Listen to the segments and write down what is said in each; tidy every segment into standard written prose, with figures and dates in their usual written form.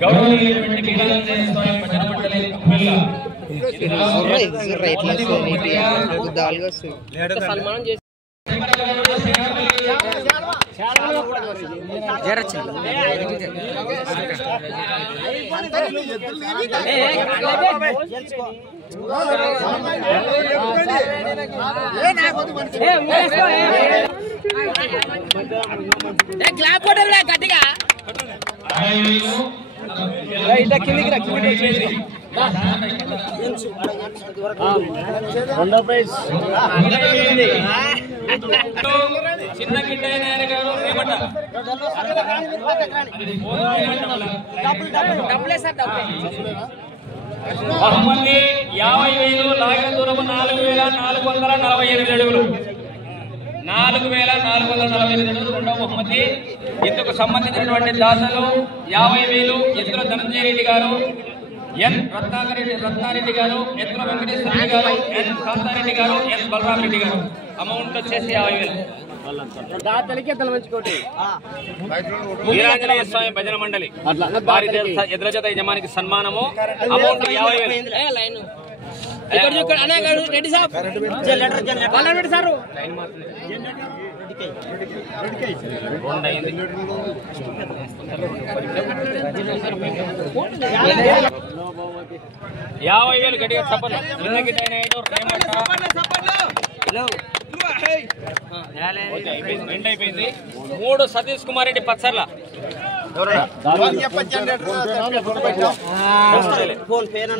గౌరవనీయులైనటువంటి వీరాంజనేయ స్వామి భజన మండలి కమ్మెల్ల సన్మానం చేసి గట్టిగా రెండో ప్రైజ్ చిన్న గిడ్డయ్య నాయన గారు బహుమతి 50,000 లాగిన దూరం 4,448 అడుగులు 4,448 అడుగులు రెండవ బహుమతి. ఇందుకు సంబంధించినటువంటి దాతలు 50,000 ఎత్తుల ధనంజయ రెడ్డి గారు, ఎన్ రత్నారెడ్డి గారు, ఎత్తుల వెంకటేశ్వర రెడ్డి గారు, ఎన్ కాంతారెడ్డి గారు, ఎన్ బలరాం రెడ్డి గారు. అమౌంట్ వచ్చేసి 50,000. వీరాంజనేయ స్వామి భజన మండలి ఎదురజత యజమానికి సన్మానము. అమౌంట్ 50,000. రెడ్డి సార్ యాభై వేలు గట్టిగా చెప్పండి. అయిపోయింది. 3 సతీష్ కుమార్ రెడ్డి పచ్చర్ల ఫోన్ పేనా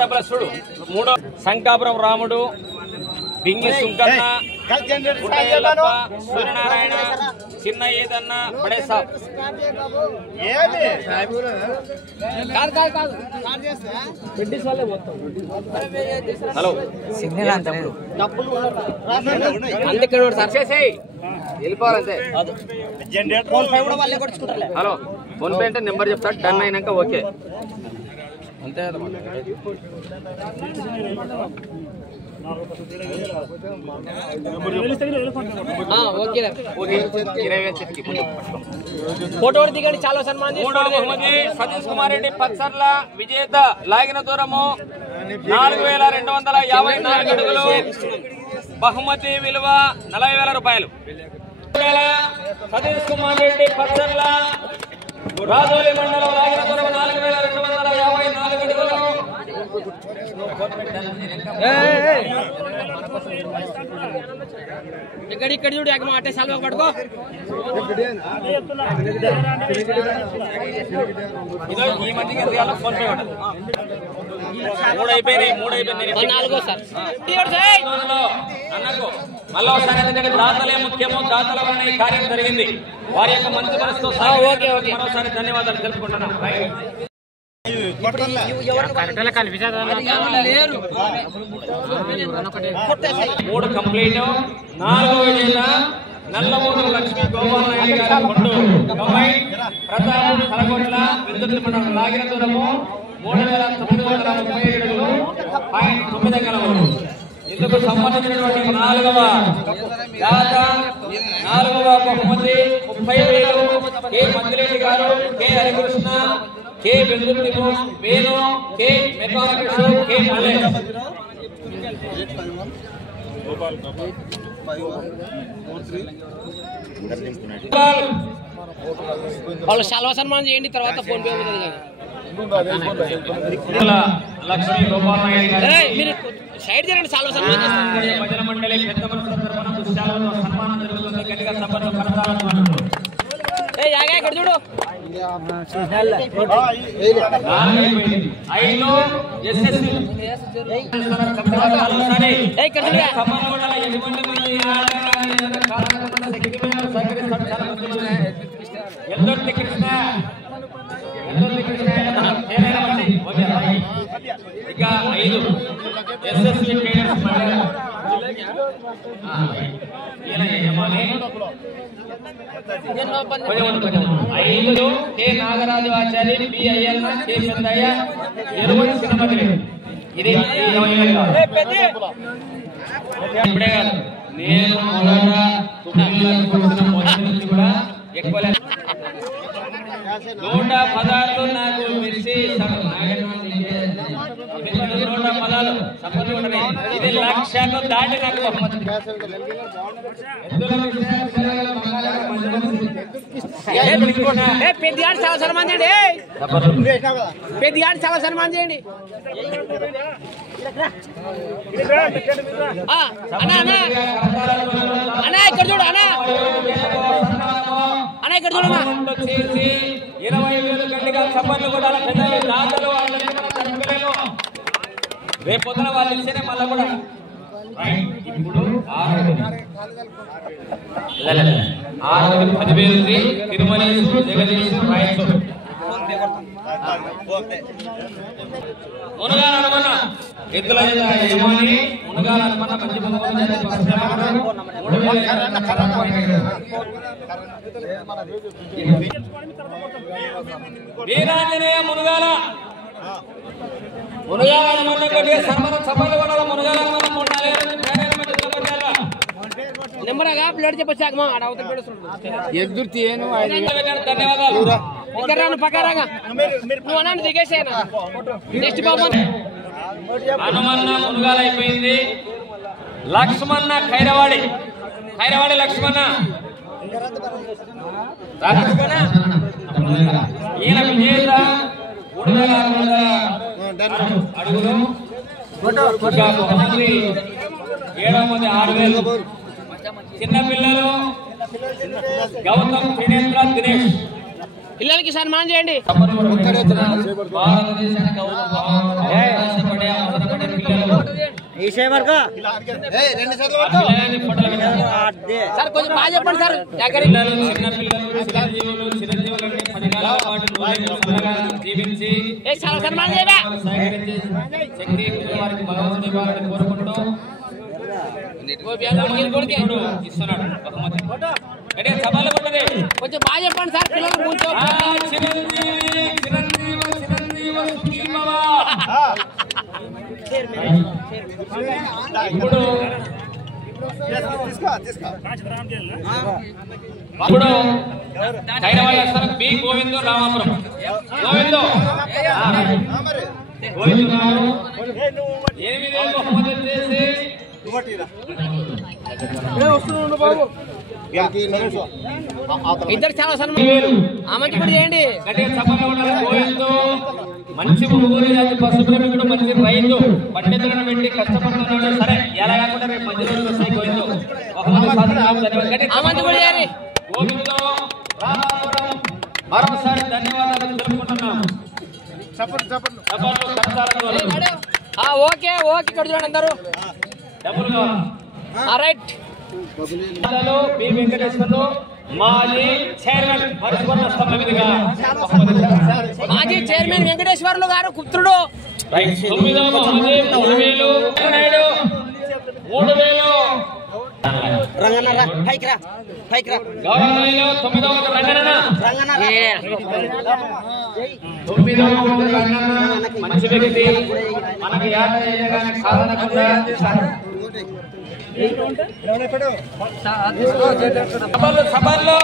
డబ్బుల చూడు. 3 శంకాపురం రాముడు, బింగి సుంకన్న, సూర్యనారాయణ, చిన్న ఏదన్న బడే సాబ్. హలో వెళ్ళిపోవాలంతే. హలో ఫోన్ పే అంటే నెంబర్ చెప్తా, డన్ అయినాక ఓకే అంతే. ఫోటో దిగండి. చాలా సన్మానం. సతీష్ కుమార్ రెడ్డి పచ్చర్ల విజేత. లాగిన దూరము 4,254 అడుగులు. బహుమతి విలువ 40,000 రూపాయలు. సతీష్ కుమార్ రెడ్డి పచ్చర్ల రాజోలి మండలం. లాగిన దూరం 4,254 అడుగులు. ఇక్కడ చూడు అంటే సెలవు పడుకో. ఈ మధ్యకి ఫోన్ పే ఉండదు. 3 అయిపోయినాయి. 4 సార్ అన్నకు మళ్ళీ ఒకసారి. ఎందుకంటే దాతలే ముఖ్యము. దాతల వలన ఈ కార్యం జరిగింది. వారి యొక్క మంచి మనసుతో మరోసారి ధన్యవాదాలు తెలుపుకుంటున్నాం. 3 కంప్లీట్. 4వ విజేత నల్లమూరు లక్ష్మీ గోపాలనాయుడు గారు కొండు ప్రతాప్ కలగొట్ల విద్యుత్ మండలం. లాగిన దూరము 3,937 అడుగులు. 9 గలము. ఇందుకు సంబంధించినటువంటి 4వ దాత 4వ బహుమతి 30,000. K Mandireddy garu, K Harikrishna, K Vendurthi Venu, K mechanics, K Mallesh. వాళ్ళు చాలా సన్మానం చేయండి. తర్వాత ఫోన్ పే అవుతుంది. లక్ష్మీ గోపాలనాయుడు గారు మీరు సైడ్ చేయండి. చాలా సన్మానం చేస్తారు. భజన మండలి పెద్ద మనుషుల తరఫున పుష్పాలతో సన్మానం జరుగుతుంది. గట్టిగా సభను కరతాళం. ఇక్కడ చూడు. 5 ఎస్ఎస్సి ఎల్లొట్టి కృష్ణ ఇక 5 ఎస్ఎస్సి ట్రైనర్స్ 5 కె నాగరాజు ఆచార్య, బి అయ్యన్న, కె చందయ్య, ఎరువుడి సినిమతి. ఇది 20,000. ఇప్పుడే కాదు, నేను మొదట 9 నుంచి కూడా ఎక్కువ 116 నాకు మెచ్చి 116 సపోర్ట్ ఉంటది. ఇది లక్షకు దాటి నాకు బహుమతి. పెద్దిగాడు చాలా సన్మానం చేయండి. పెద్దిగాడు చాలా సన్మానం చేయండి. అన్నా ఇక్కడ చూడు అన్నా ఇక్కడ చూడు 20,000 గట్టిగా సపోర్ట్లు కూడా దాతలు రేపు పొద్దున వాళ్ళు ఇస్తేనే మళ్ళా కూడా ఇప్పుడు 10,000 తిరుమలేశు జగదీశు రాయచూరు మునగాల అనుమన్న ఎద్దుల యజమాని మునగాల అనుమన్న మంచి వీరాంజనేయ మునగాల అనుమన్న కొద్దిగా సన్మానం సభలు కూడా మునగాల అనుమన్న 3 నెంబర్గా ప్లేట్ చెప్పొచ్చాకమా ఎదుర్తి ధన్యవాదాలు. పక్కరాగా నువ్వు అన్నా దిగేసేనా నెక్స్ట్ బాబు హనుమన్న మునగాల అయిపోయింది. లక్ష్మణ ఖైరవాడి లక్ష్మణ ఈయన విజేత 3,600 అడుగులు. 7వ మంది 6,000. చిన్నపిల్లలు గౌతమ్ త్రినేత్ర దినేష్ పిల్లలకి సన్మానం చేయండి. సార్ కొంచెం బాగా చెప్పండి సార్. జీవించి సన్మానం చేయవా కోరుకుంటూ ఇస్తున్నాడు సభలు కొట్టది. కొంచెం బాగా చెప్పండి సార్. పిల్లలు ఇప్పుడు బి గోవిందో రామాపురం గోవిందో 8,000 బహుమతి చేసి ఇద్దరు చాలా సన్మానం మంచి కూడా చేయండి. మంచి ఒంగోలు జాతి పశు ప్రేమికుడు, మంచి రైతు, పండితులను పెట్టి కష్టపడుతున్నాడు. సరే ఎలా కాకుండా రేపు మంచి రోజులు వస్తాయి. గోవిందో గోవిందో రామాపురం మరోసారి ధన్యవాదాలు తెలుపుకుంటున్నాం. ఓకే ఓకే ఇక్కడ చూడండి అందరూ రైట్. బి వెంకటేశ్వర్లు మాజీ చైర్మన్ మాజీ చైర్మన్ వెంకటేశ్వర్లు గారు పుత్రుడు. 9వ బహుమతి 3,000. 3,000 గౌరవనీయులు 9వ రంగన్న. 9వ రంగన్న మంచి వ్యక్తి. మనకి యాద చేయగానే సాధన సభల్లో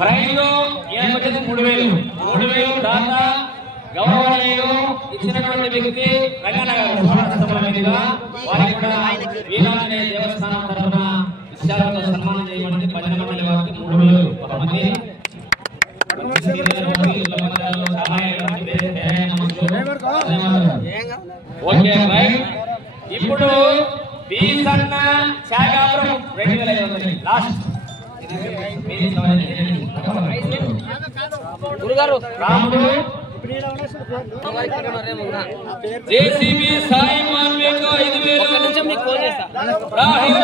ప్రైజ్లో 3,000 దాత గౌరవనీయులు ఇచ్చినటువంటి వ్యక్తి రంగన్న గారు. వారికి కూడా వీరాంజనేయ దేవస్థానం తరఫున విషయాలతో సన్మానం చేయబడింది. భజన మండలి వారికి 3,000 బహుమతి. Okay right. ఇప్పుడు బి సన్న శాగాపురం 2,500 లాస్ట్. గురుగారు రాముడు జేసీబీ సాయి మాన్వేకు 5,000. రాహిల్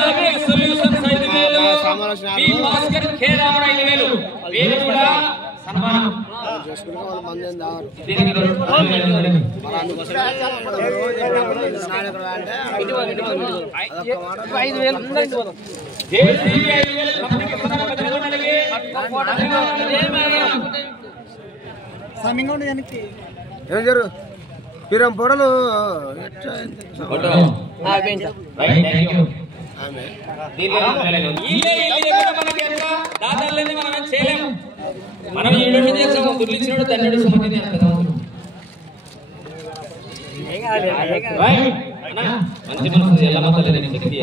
సొల్యూషన్స్ 5,000. బి భాస్కర్ ఖేరావడ 5,000. వీరు కూడా సన్మానం. జేసీబీ 5,000 కంపెనీకి ఏం జరు పిరం పొడలు మనం ఏడు చేసాము దుర్లిచ్చినోడు తన్నుడు సుమతి మంచి మనసు ఎలా మాత్రం శక్తి